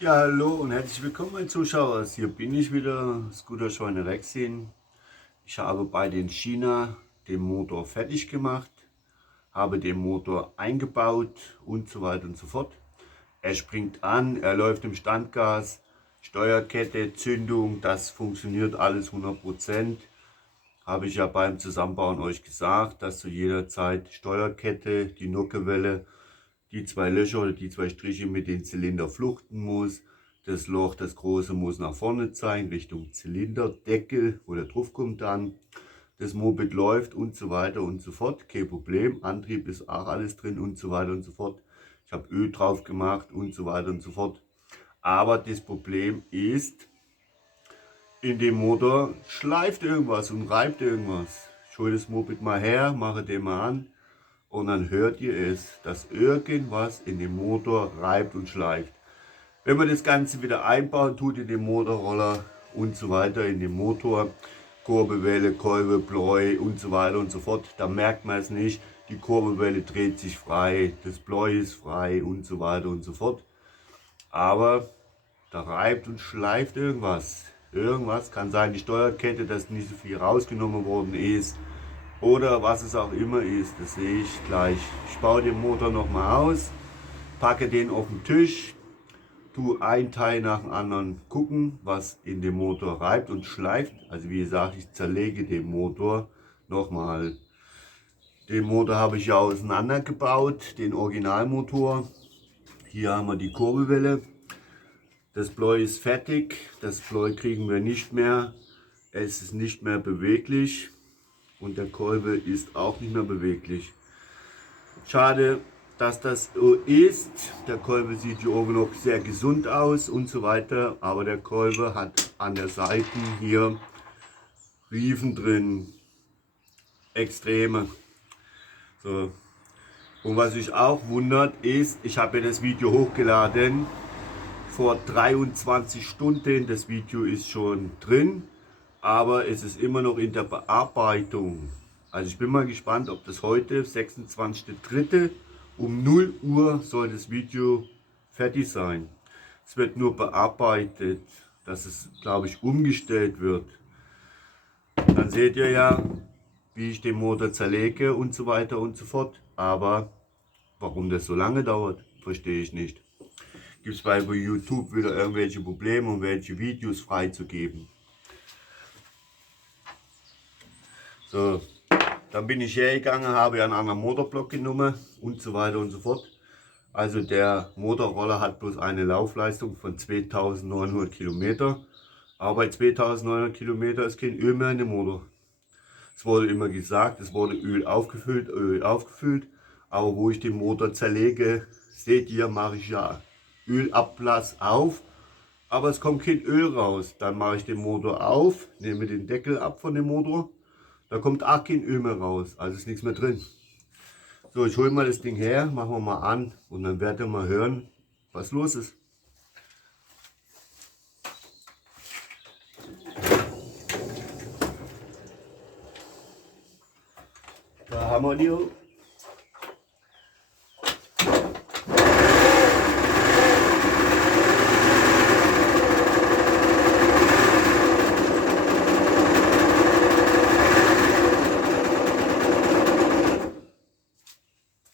Ja, hallo und herzlich willkommen, meine Zuschauer. Hier bin ich wieder, Scooter Schweine Rexin. Ich habe bei den China den Motor fertig gemacht, habe den Motor eingebaut und so weiter und so fort. Er springt an, er läuft im Standgas, Steuerkette, Zündung, das funktioniert alles 100%. Habe ich ja beim Zusammenbauen euch gesagt, dass zu jeder Zeit Steuerkette, die Nockenwelle, die zwei Löcher oder die zwei Striche mit den Zylinder fluchten muss. Das Loch, das große, muss nach vorne zeigen, Richtung Zylinderdeckel, wo der drauf kommt dann. Das Moped läuft und so weiter und so fort. Kein Problem. Antrieb ist auch alles drin und so weiter und so fort. Ich habe Öl drauf gemacht und so weiter und so fort. Aber das Problem ist, in dem Motor schleift irgendwas und reibt irgendwas. Ich hole das Moped mal her, mache den mal an. Und dann hört ihr es, dass irgendwas in dem Motor reibt und schleift. Wenn man das Ganze wieder einbauen tut in den Motorroller und so weiter, in den Motor, Kurbelwelle, Kolbe, Bläu und so weiter und so fort, dann merkt man es nicht. Die Kurbelwelle dreht sich frei, das Bläu ist frei und so weiter und so fort. Aber da reibt und schleift irgendwas. Irgendwas kann sein, die Steuerkette, dass nicht so viel rausgenommen worden ist. Oder was es auch immer ist, das sehe ich gleich. Ich baue den Motor nochmal aus, packe den auf den Tisch, tue ein Teil nach dem anderen gucken, was in dem Motor reibt und schleift. Also wie gesagt, ich zerlege den Motor nochmal. Den Motor habe ich ja auseinandergebaut, den Originalmotor. Hier haben wir die Kurbelwelle. Das Bläu ist fertig, das Bläu kriegen wir nicht mehr. Es ist nicht mehr beweglich. Und der Kolbe ist auch nicht mehr beweglich. Schade, dass das so ist. Der Kolbe sieht hier oben noch sehr gesund aus und so weiter. Aber der Kolbe hat an der Seite hier Riefen drin. Extreme. So. Und was mich auch wundert ist, ich habe ja das Video hochgeladen vor 23 Stunden. Das Video ist schon drin. Aber es ist immer noch in der Bearbeitung. Also ich bin mal gespannt, ob das heute, 26.03. um 0 Uhr soll das Video fertig sein. Es wird nur bearbeitet, dass es, glaube ich, umgestellt wird. Dann seht ihr ja, wie ich den Motor zerlege und so weiter und so fort. Aber warum das so lange dauert, verstehe ich nicht. Gibt es bei YouTube wieder irgendwelche Probleme, um welche Videos freizugeben. So, dann bin ich hergegangen, habe einen anderen Motorblock genommen und so weiter und so fort. Also der Motorroller hat bloß eine Laufleistung von 2900 Kilometer. Aber bei 2900 Kilometer ist kein Öl mehr in dem Motor. Es wurde immer gesagt, es wurde Öl aufgefüllt, Öl aufgefüllt. Aber wo ich den Motor zerlege, seht ihr, mache ich ja Ölablass auf. Aber es kommt kein Öl raus. Dann mache ich den Motor auf, nehme den Deckel ab von dem Motor. Da kommt auch kein Öl mehr raus, also ist nichts mehr drin. So, ich hole mal das Ding her, machen wir mal an und dann werdet ihr mal hören, was los ist. Da haben wir die.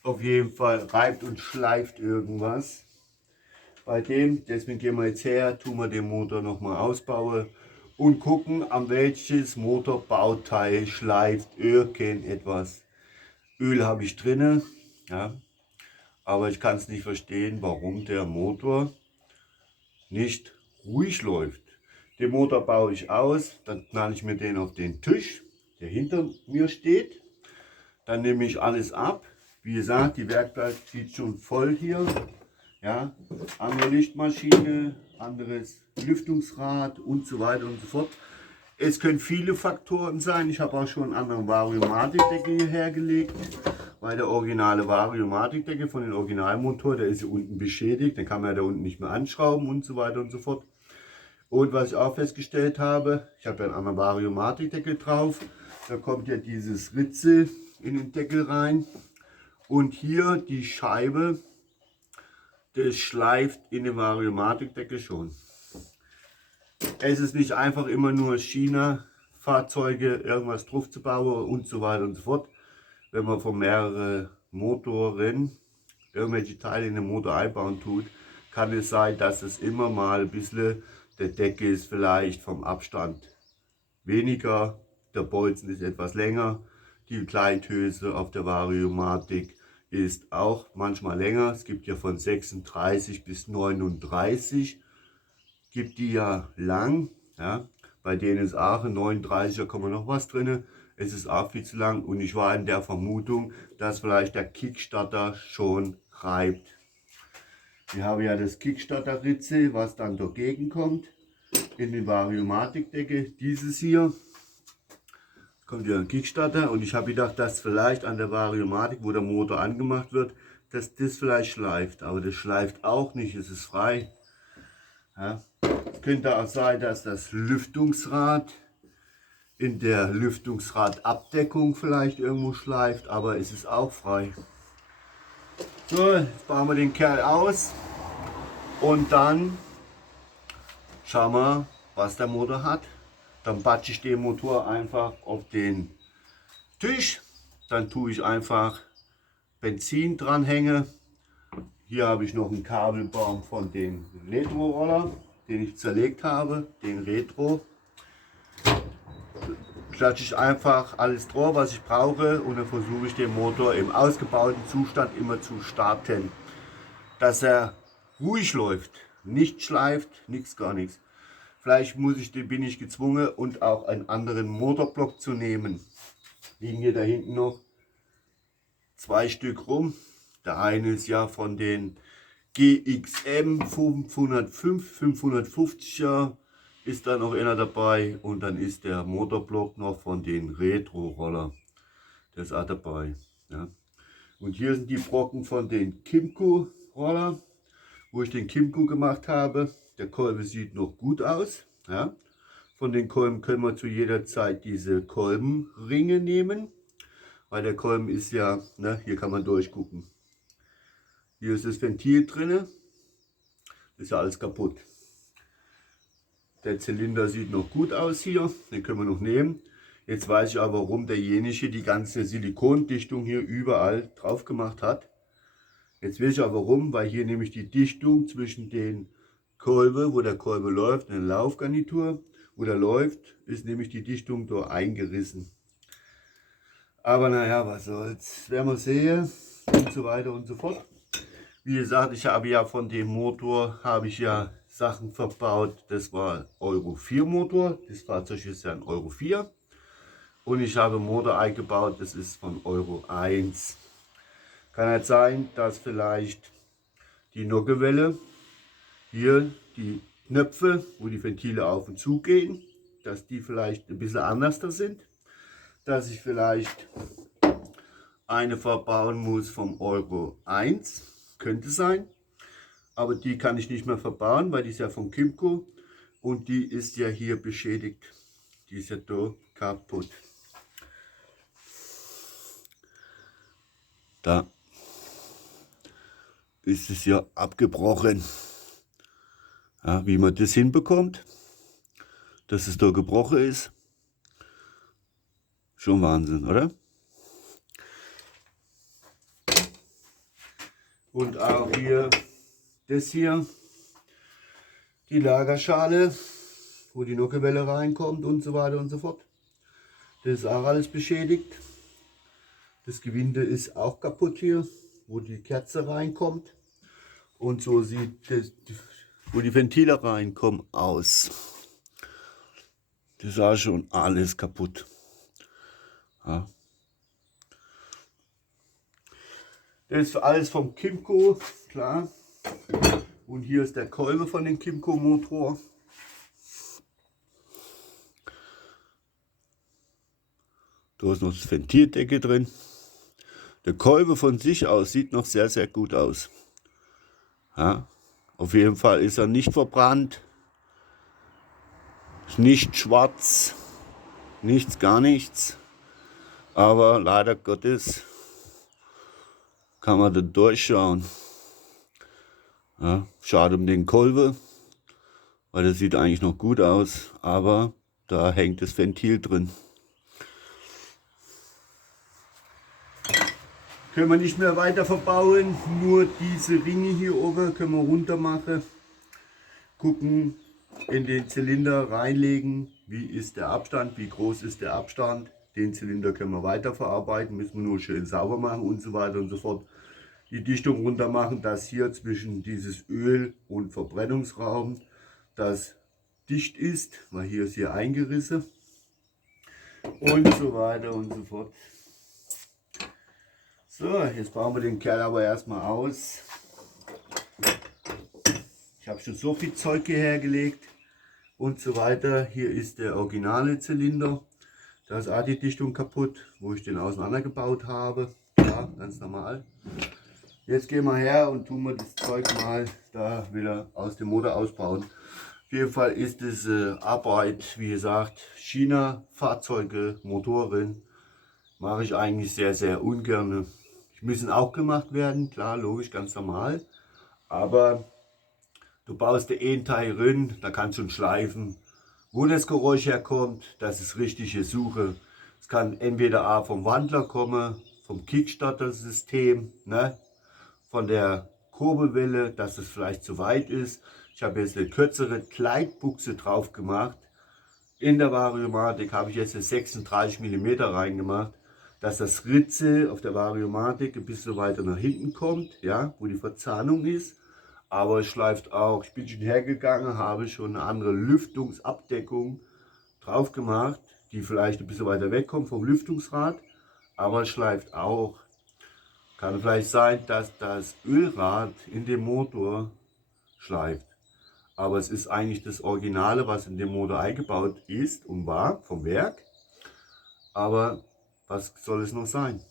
Auf jeden Fall reibt und schleift irgendwas. Bei dem, deswegen gehen wir jetzt her, tun wir den Motor nochmal ausbauen und gucken, an welches Motorbauteil schleift irgendetwas. Öl habe ich drinne, ja, aber ich kann es nicht verstehen, warum der Motor nicht ruhig läuft. Den Motor baue ich aus, dann knalle ich mir den auf den Tisch, der hinter mir steht. Dann nehme ich alles ab. Wie gesagt, die Werkbank sieht schon voll hier. Ja, andere Lichtmaschine, anderes Lüftungsrad und so weiter und so fort. Es können viele Faktoren sein. Ich habe auch schon einen anderen Variomatic-Deckel hier hergelegt, weil der originale Variomatic-Deckel von dem Originalmotor, der ist hier unten beschädigt. Den kann man ja da unten nicht mehr anschrauben und so weiter und so fort. Und was ich auch festgestellt habe, ich habe ja einen anderen Variomatic-Deckel drauf. Da kommt ja dieses Ritzel in den Deckel rein. Und hier die Scheibe, das schleift in der Variomatic-Decke schon. Es ist nicht einfach immer nur China-Fahrzeuge, irgendwas drauf zu bauen und so weiter und so fort. Wenn man von mehreren Motoren irgendwelche Teile in den Motor einbauen tut, kann es sein, dass es immer mal ein bisschen, der Decke ist vielleicht vom Abstand weniger, der Bolzen ist etwas länger, die Kleintöse auf der Variomatic ist auch manchmal länger. Es gibt ja von 36 bis 39, gibt die ja lang. Ja. Bei denen ist auch ein 39er kommt noch was drin. Es ist auch viel zu lang und ich war in der Vermutung, dass vielleicht der Kickstarter schon reibt. Wir haben ja das Kickstarter-Ritze, was dann dagegen kommt in die Variomatic-Decke. Dieses hier kommt ja ein Kickstarter und ich habe gedacht, dass vielleicht an der Variomatic, wo der Motor angemacht wird, dass das vielleicht schleift. Aber das schleift auch nicht, es ist frei. Ja. Es könnte auch sein, dass das Lüftungsrad in der Lüftungsradabdeckung vielleicht irgendwo schleift, aber es ist auch frei. So, jetzt bauen wir den Kerl aus und dann schauen wir, was der Motor hat. Dann batsche ich den Motor einfach auf den Tisch. Dann tue ich einfach Benzin dranhängen. Hier habe ich noch einen Kabelbaum von dem Retro-Roller, den ich zerlegt habe, den Retro. Klatsche ich einfach alles drauf, was ich brauche, und dann versuche ich den Motor im ausgebauten Zustand immer zu starten, dass er ruhig läuft, nicht schleift, nichts, gar nichts. Vielleicht bin ich gezwungen, und auch einen anderen Motorblock zu nehmen. Liegen hier da hinten noch 2 Stück rum. Der eine ist ja von den GXM 550er, ist da noch einer dabei, und dann ist der Motorblock noch von den Retro-Roller. Der ist auch dabei. Ja. Und hier sind die Brocken von den Kymco-Roller, wo ich den Kymco gemacht habe. Der Kolbe sieht noch gut aus. Ja. Von den Kolben können wir zu jeder Zeit diese Kolbenringe nehmen, weil der Kolben ist ja, ne, hier kann man durchgucken. Hier ist das Ventil drin, ist ja alles kaputt. Der Zylinder sieht noch gut aus hier, den können wir noch nehmen. Jetzt weiß ich aber, warum derjenige die ganze Silikondichtung hier überall drauf gemacht hat. Jetzt weiß ich aber warum, weil hier nämlich die Dichtung zwischen den Kolben, wo der Kolbe läuft, eine Laufgarnitur, wo der läuft, ist nämlich die Dichtung da eingerissen. Aber naja, was soll's, werden wir sehen und so weiter und so fort. Wie gesagt, ich habe ja von dem Motor, habe ich ja Sachen verbaut, das war Euro 4 Motor, das Fahrzeug ist ja ein Euro 4. Und ich habe einen Motor eingebaut, das ist von Euro 1. Kann halt sein, dass vielleicht die Nockenwelle, hier die Knöpfe, wo die Ventile auf und zu gehen, dass die vielleicht ein bisschen anders da sind. Dass ich vielleicht eine verbauen muss vom Euro 1, könnte sein. Aber die kann ich nicht mehr verbauen, weil die ist ja von Kymco und die ist ja hier beschädigt. Die ist ja da kaputt. Da ist es ja abgebrochen. Ja, wie man das hinbekommt, dass es da gebrochen ist, schon Wahnsinn, oder? Und auch hier, das hier, die Lagerschale, wo die Nockenwelle reinkommt und so weiter und so fort. Das ist auch alles beschädigt. Das Gewinde ist auch kaputt hier, wo die Kerze reinkommt. Und so sieht das, wo die Ventile reinkommen, aus. Das ist auch schon alles kaputt. Ja. Das ist alles vom Kymco, klar. Und hier ist der Kolbe von dem Kymco Motor. Da ist noch das Ventildecke drin. Der Kolbe von sich aus sieht noch sehr, sehr gut aus. Ja, auf jeden Fall ist er nicht verbrannt, ist nicht schwarz, nichts, gar nichts. Aber leider Gottes kann man da durchschauen. Ja, schade um den Kolbe, weil das sieht eigentlich noch gut aus, aber da hängt das Ventil drin. Können wir nicht mehr weiter verbauen, nur diese Ringe hier oben können wir runter machen, gucken, in den Zylinder reinlegen, wie ist der Abstand, wie groß ist der Abstand. Den Zylinder können wir weiterverarbeiten, müssen wir nur schön sauber machen und so weiter und so fort. Die Dichtung runter machen, dass hier zwischen dieses Öl- und Verbrennungsraum das dicht ist, weil hier ist hier eingerissen und so weiter und so fort. So, jetzt bauen wir den Kerl aber erstmal aus. Ich habe schon so viel Zeug hierher gelegt und so weiter. Hier ist der originale Zylinder. Da ist auch die Dichtung kaputt, wo ich den auseinandergebaut habe. Ja, ganz normal. Jetzt gehen wir her und tun wir das Zeug mal da wieder aus dem Motor ausbauen. Auf jeden Fall ist es Arbeit, wie gesagt, China, Fahrzeuge, Motoren mache ich eigentlich sehr, sehr ungern. Die müssen auch gemacht werden, klar, logisch, ganz normal. Aber du baust dir einen Teil rein, da kannst du schon schleifen. Wo das Geräusch herkommt, das ist richtige Suche. Es kann entweder A vom Wandler kommen, vom Kickstarter-System, ne? Von der Kurbelwelle, dass es vielleicht zu weit ist. Ich habe jetzt eine kürzere Kleidbuchse drauf gemacht. In der Variomatik habe ich jetzt eine 36 mm reingemacht, dass das Ritze auf der Variomatik ein bisschen weiter nach hinten kommt, ja, wo die Verzahnung ist. Aber es schleift auch, ich bin schon hergegangen, habe schon eine andere Lüftungsabdeckung drauf gemacht, die vielleicht ein bisschen weiter wegkommt vom Lüftungsrad, aber es schleift auch. Kann vielleicht sein, dass das Ölrad in dem Motor schleift. Aber es ist eigentlich das Originale, was in dem Motor eingebaut ist und war, vom Werk. Aber was soll es noch sein?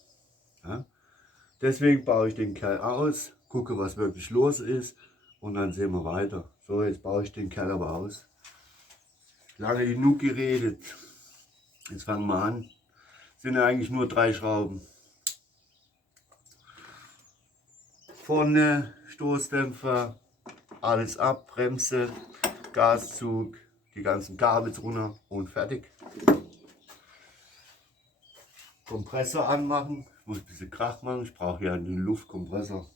Ja? Deswegen baue ich den Kerl aus, gucke, was wirklich los ist und dann sehen wir weiter. So, jetzt baue ich den Kerl aber aus. Lange genug geredet. Jetzt fangen wir an. Sind ja eigentlich nur 3 Schrauben. Vorne Stoßdämpfer, alles ab, Bremse, Gaszug, die ganzen Kabel runter und fertig. Kompressor anmachen, ich muss ein bisschen Krach machen, ich brauche ja einen Luftkompressor.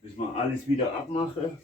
Bis man alles wieder abmache.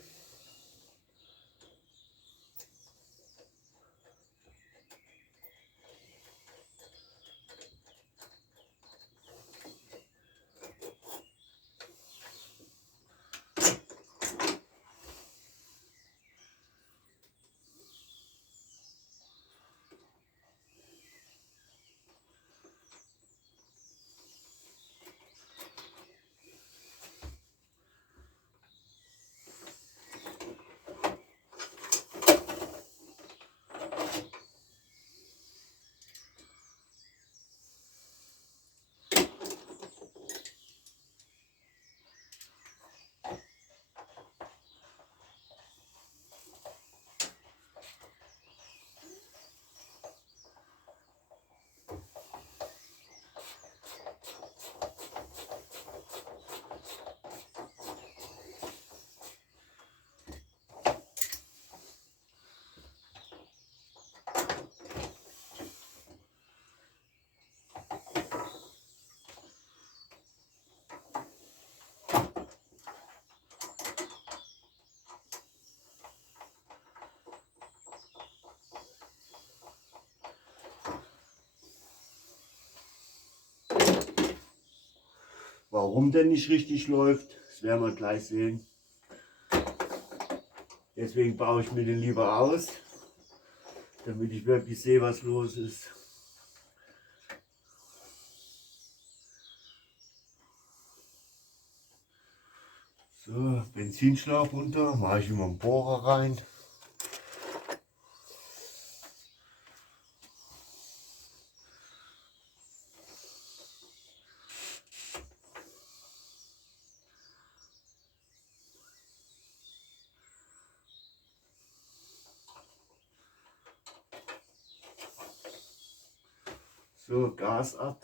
Warum denn nicht richtig läuft, das werden wir gleich sehen. Deswegen baue ich mir den lieber aus, damit ich wirklich sehe, was los ist. So, Benzinschlauch runter, mache ich immer einen Bohrer rein. So, Gas ab.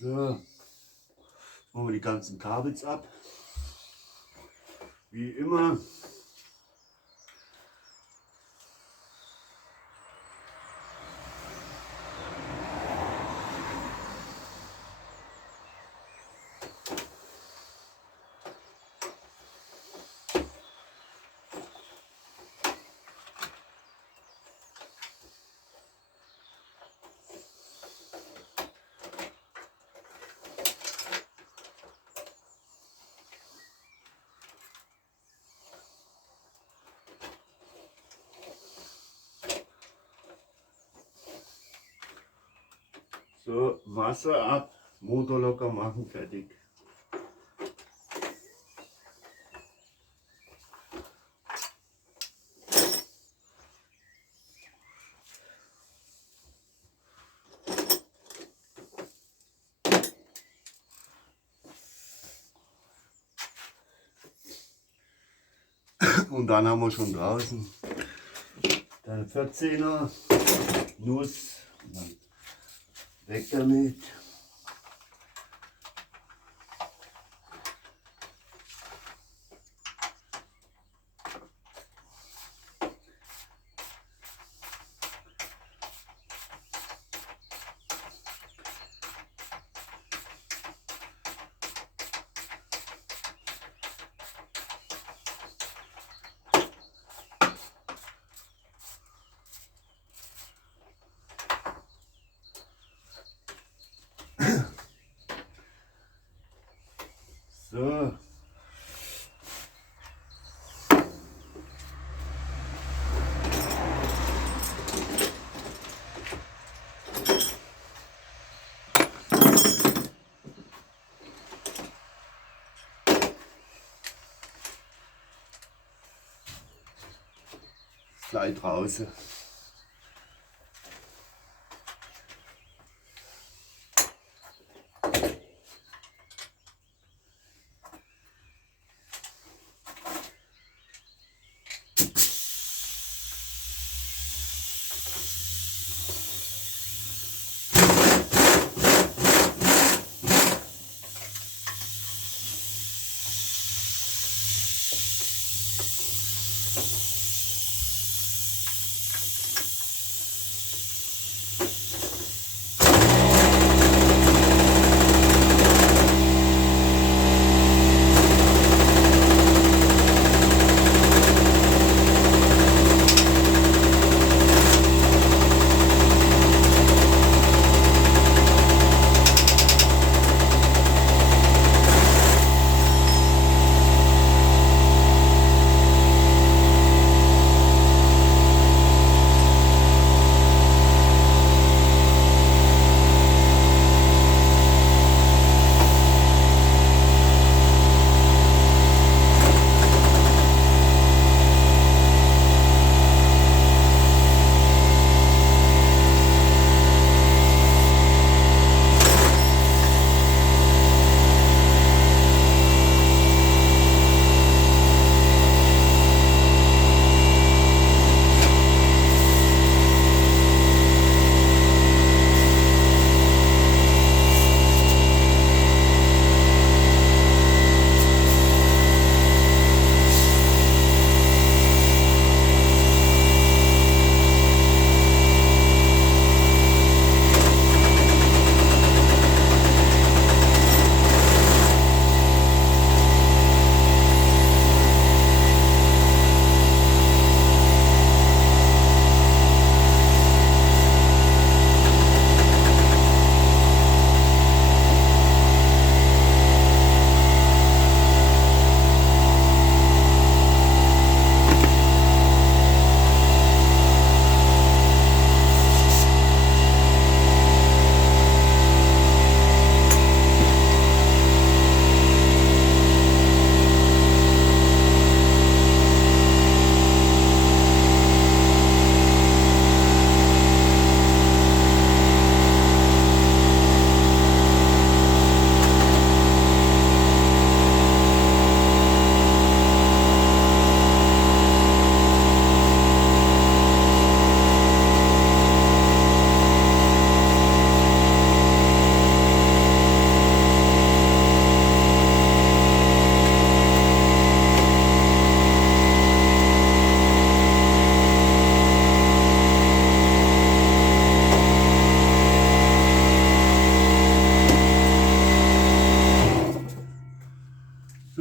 So, jetzt machen wir die ganzen Kabels ab. Wie immer. So, Wasser ab, Motor locker machen, fertig. Und dann haben wir schon draußen dann 14er Nuss. Und dann weg damit. So. Gleich draußen.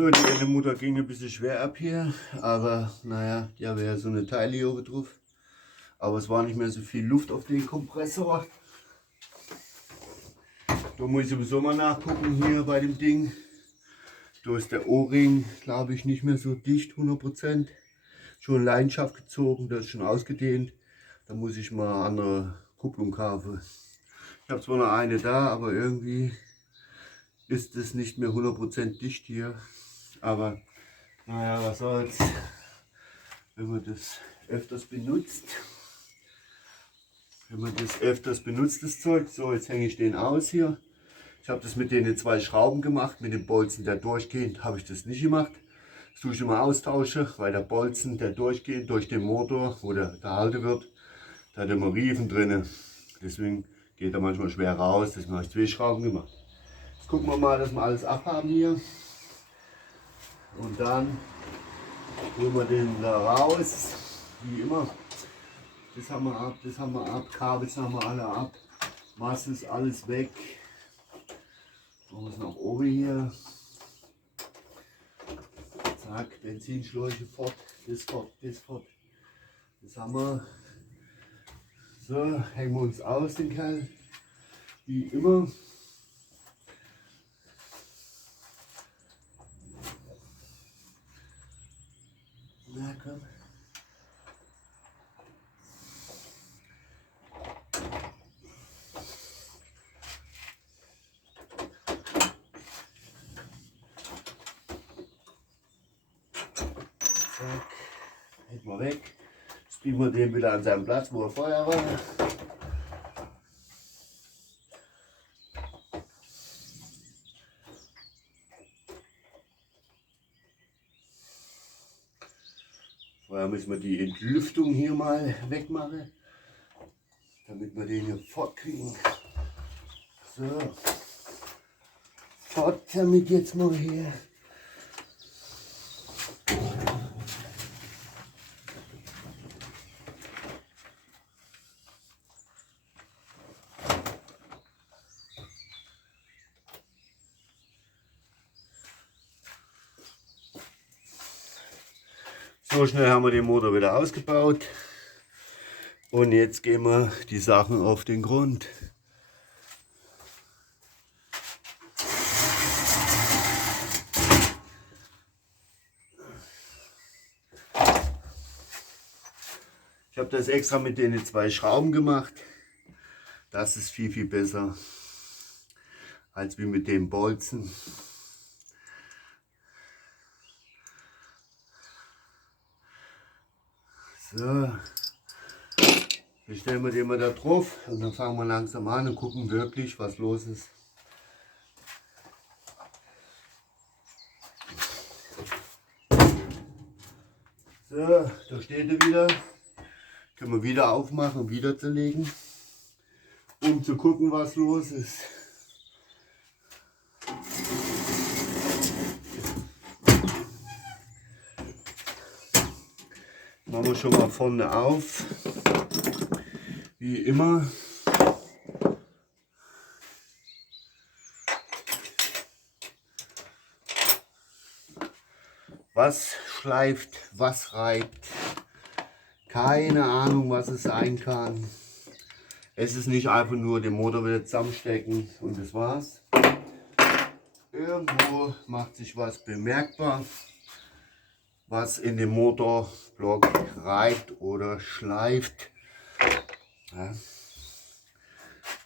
So, die eine Mutter ging ein bisschen schwer ab hier, aber naja, die haben ja so eine Teile hier oben drauf. Aber es war nicht mehr so viel Luft auf den Kompressor. Da muss ich sowieso mal nachgucken hier bei dem Ding. Da ist der O-Ring, glaube ich, nicht mehr so dicht, 100%. Schon Leidenschaft gezogen, das ist schon ausgedehnt. Da muss ich mal eine andere Kupplung kaufen. Ich habe zwar noch eine da, aber irgendwie ist es nicht mehr 100% dicht hier. Aber naja, was soll's, wenn man das öfters benutzt. Das Zeug. So, jetzt hänge ich den aus hier. Ich habe das mit den 2 Schrauben gemacht, mit dem Bolzen, der durchgehend, habe ich das nicht gemacht. Das tue ich immer austauschen, weil der Bolzen, der durchgehend durch den Motor, wo der gehalten wird, da hat immer Riefen drin. Deswegen geht er manchmal schwer raus. Deswegen habe ich 2 Schrauben gemacht. Jetzt gucken wir mal, dass wir alles abhaben hier. Und dann holen wir den da raus. Wie immer. Das haben wir ab, Kabels haben wir alle ab. Masse ist alles weg. Machen wir es nach oben hier. Zack, Benzinschläuche fort, das fort, das fort. Das haben wir. So, hängen wir uns aus, den Kerl. Wie immer. Na komm. Zack, hält mal weg. Jetzt kriegen wir den wieder an seinen Platz, wo er vorher war. Vorher müssen wir die Entlüftung hier mal wegmachen, damit wir den hier fortkriegen. So, fort damit jetzt mal hier. So schnell haben wir den Motor wieder ausgebaut und jetzt gehen wir die Sachen auf den Grund. Ich habe das extra mit den 2 Schrauben gemacht. Das ist viel, viel besser als wie mit dem Bolzen. So, jetzt stellen wir den mal da drauf und dann fangen wir langsam an und gucken wirklich, was los ist. So, da steht er wieder. Können wir wieder aufmachen und wieder zerlegen, um zu gucken, was los ist. Machen wir schon mal vorne auf, wie immer. Was schleift, was reibt, keine Ahnung, was es sein kann. Es ist nicht einfach nur den Motor wieder zusammenstecken und das war's. Irgendwo macht sich was bemerkbar, was in dem Motorblock reibt oder schleift. Ja.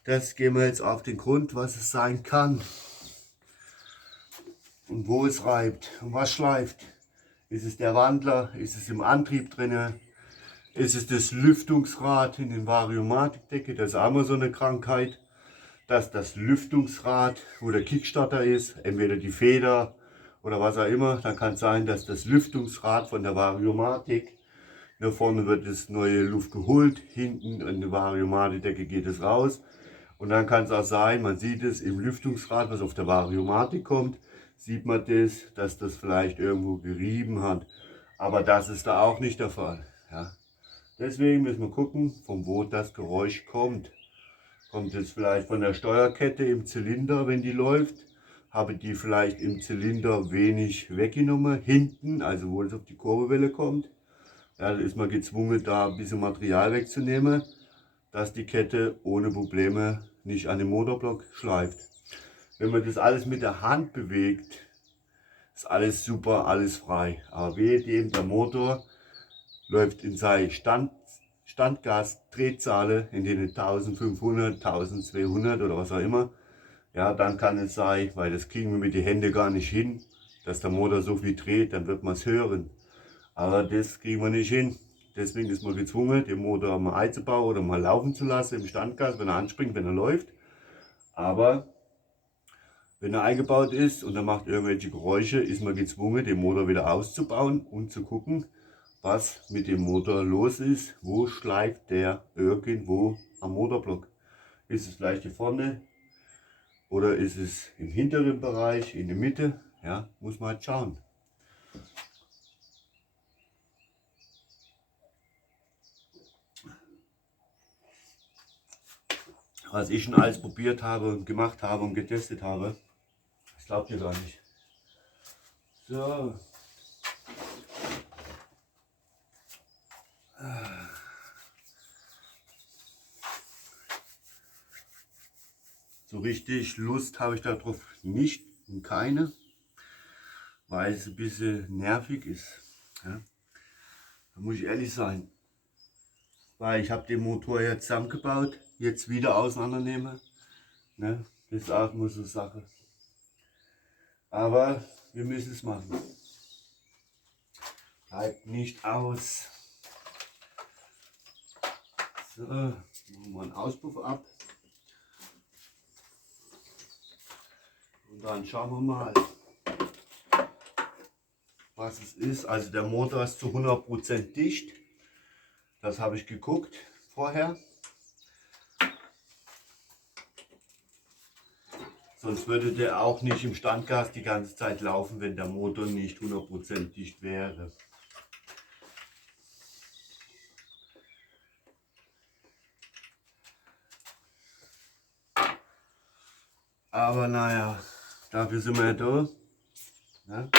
Das gehen wir jetzt auf den Grund, was es sein kann und wo es reibt und was schleift. Ist es der Wandler? Ist es im Antrieb drin? Ist es das Lüftungsrad in den Variomatikdecke? Das ist einmal so eine Krankheit, dass das Lüftungsrad, wo der Kickstarter ist, entweder die Feder oder was auch immer, dann kann es sein, dass das Lüftungsrad von der Variomatik, da vorne wird das neue Luft geholt, hinten in die Variomatikdecke geht es raus. Und dann kann es auch sein, man sieht es im Lüftungsrad, was auf der Variomatik kommt, sieht man das, dass das vielleicht irgendwo gerieben hat. Aber das ist da auch nicht der Fall. Ja. Deswegen müssen wir gucken, von wo das Geräusch kommt. Kommt es vielleicht von der Steuerkette im Zylinder, wenn die läuft? habe die vielleicht im Zylinder wenig weggenommen, hinten, also wo es auf die Kurbelwelle kommt. Ja, da ist man gezwungen, da ein bisschen Material wegzunehmen, dass die Kette ohne Probleme nicht an den Motorblock schleift. Wenn man das alles mit der Hand bewegt, ist alles super, alles frei. Aber wehe dem, der Motor läuft in seine Standgas-Drehzahl in den 1500, 1200 oder was auch immer. Ja, dann kann es sein, weil das kriegen wir mit den Händen gar nicht hin, dass der Motor so viel dreht, dann wird man es hören. Aber das kriegen wir nicht hin. Deswegen ist man gezwungen, den Motor mal einzubauen oder mal laufen zu lassen im Standgas, wenn er anspringt, wenn er läuft. Aber wenn er eingebaut ist und er macht irgendwelche Geräusche, ist man gezwungen, den Motor wieder auszubauen und zu gucken, was mit dem Motor los ist. Wo schleift der irgendwo am Motorblock? Ist es vielleicht hier vorne oder ist es im hinteren Bereich, in der Mitte? Ja, muss man halt schauen. Was ich schon alles probiert habe und gemacht habe und getestet habe, das glaubt ihr gar nicht. So. So richtig Lust habe ich darauf nicht und keine, weil es ein bisschen nervig ist. Ja. Da muss ich ehrlich sein. Weil ich habe den Motor jetzt zusammengebaut, jetzt wieder auseinandernehmen. Ne? Das ist auch nur so eine Sache. Aber wir müssen es machen. Bleibt nicht aus. So, machen wir einen Auspuff ab. Und dann schauen wir mal, was es ist. Also der Motor ist zu 100% dicht. Das habe ich geguckt vorher. Sonst würde der auch nicht im Standgas die ganze Zeit laufen, wenn der Motor nicht 100% dicht wäre. Aber naja, dafür sind wir ja da. Ne?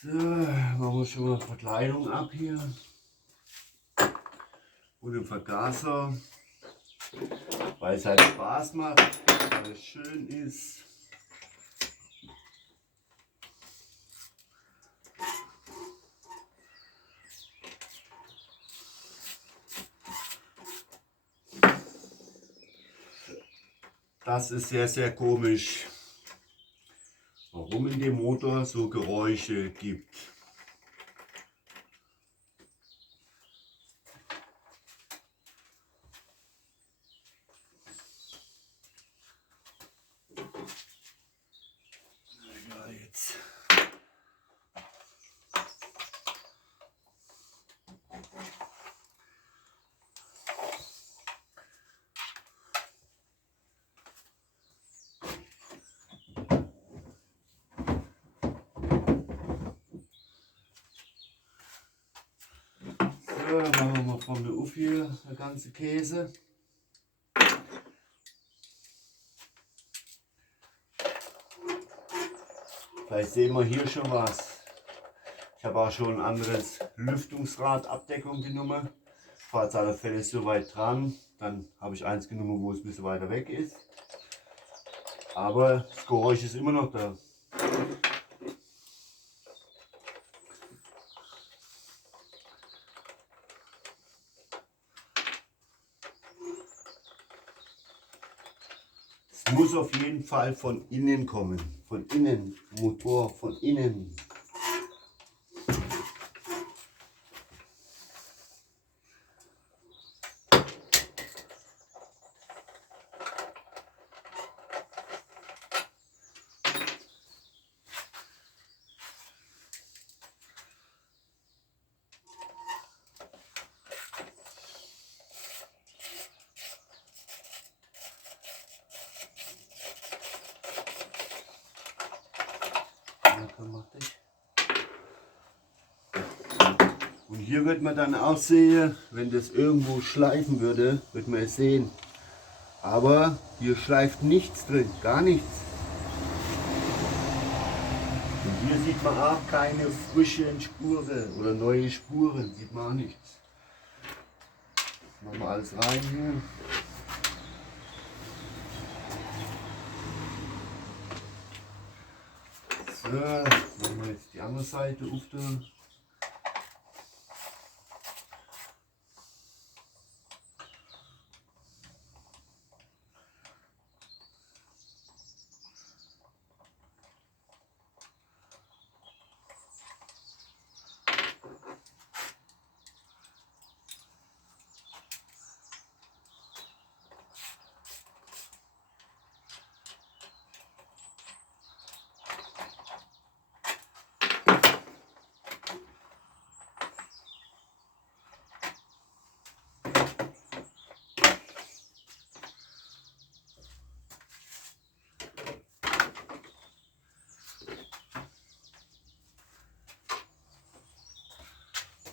So, machen wir schon mal Verkleidung ab hier. Und den Vergaser, weil es halt Spaß macht, weil es schön ist. Das ist sehr, sehr komisch, warum in dem Motor so Geräusche gibt. Ja, jetzt. So, machen wir mal von der auf hier der ganze Käse. Vielleicht sehen wir hier schon was. Ich habe auch schon ein anderes Lüftungsrad-Abdeckung genommen. Falls alle Fälle so weit dran, dann habe ich eins genommen, wo es ein bisschen weiter weg ist. Aber das Geräusch ist immer noch da. Muss auf jeden Fall von innen kommen. Von innen. Motor von innen. Und hier wird man dann auch sehen, wenn das irgendwo schleifen würde, wird man es sehen. Aber hier schleift nichts drin, gar nichts. Und hier sieht man auch keine frischen Spuren oder neue Spuren, sieht man auch nichts. Machen wir alles rein hier. So, machen wir jetzt die andere Seite auf da.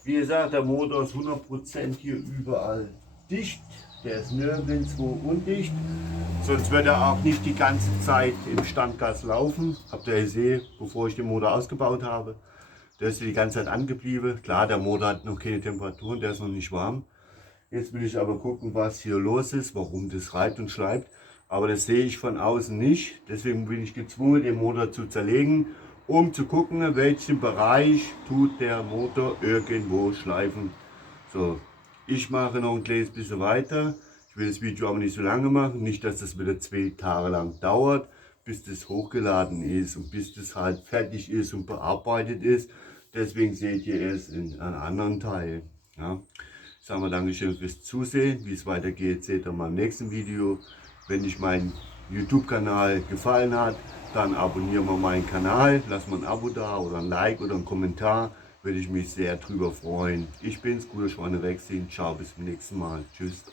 Wie gesagt, der Motor ist 100% hier überall dicht. Der ist nirgendwo undicht. Sonst wird er auch nicht die ganze Zeit im Standgas laufen. Habt ihr gesehen, bevor ich den Motor ausgebaut habe. Der ist die ganze Zeit angeblieben. Klar, der Motor hat noch keine Temperaturen, der ist noch nicht warm. Jetzt will ich aber gucken, was hier los ist, warum das reibt und schleift. Aber das sehe ich von außen nicht. Deswegen bin ich gezwungen, den Motor zu zerlegen, um zu gucken, in welchem Bereich tut der Motor irgendwo schleifen. So, ich mache noch ein kleines bisschen weiter. Ich will das Video aber nicht so lange machen, nicht, dass das wieder 2 Tage lang dauert, bis das hochgeladen ist und bis das halt fertig ist und bearbeitet ist. Deswegen seht ihr es in einem anderen Teil. Ja. Ich sage mal Dankeschön fürs Zusehen. Wie es weitergeht, seht ihr mal im nächsten Video. Wenn euch mein YouTube-Kanal gefallen hat, dann abonnieren wir meinen Kanal, lasst mal ein Abo da oder ein Like oder einen Kommentar, würde ich mich sehr drüber freuen. Ich bin's, Guder Schwanerex. Ciao, bis zum nächsten Mal. Tschüss.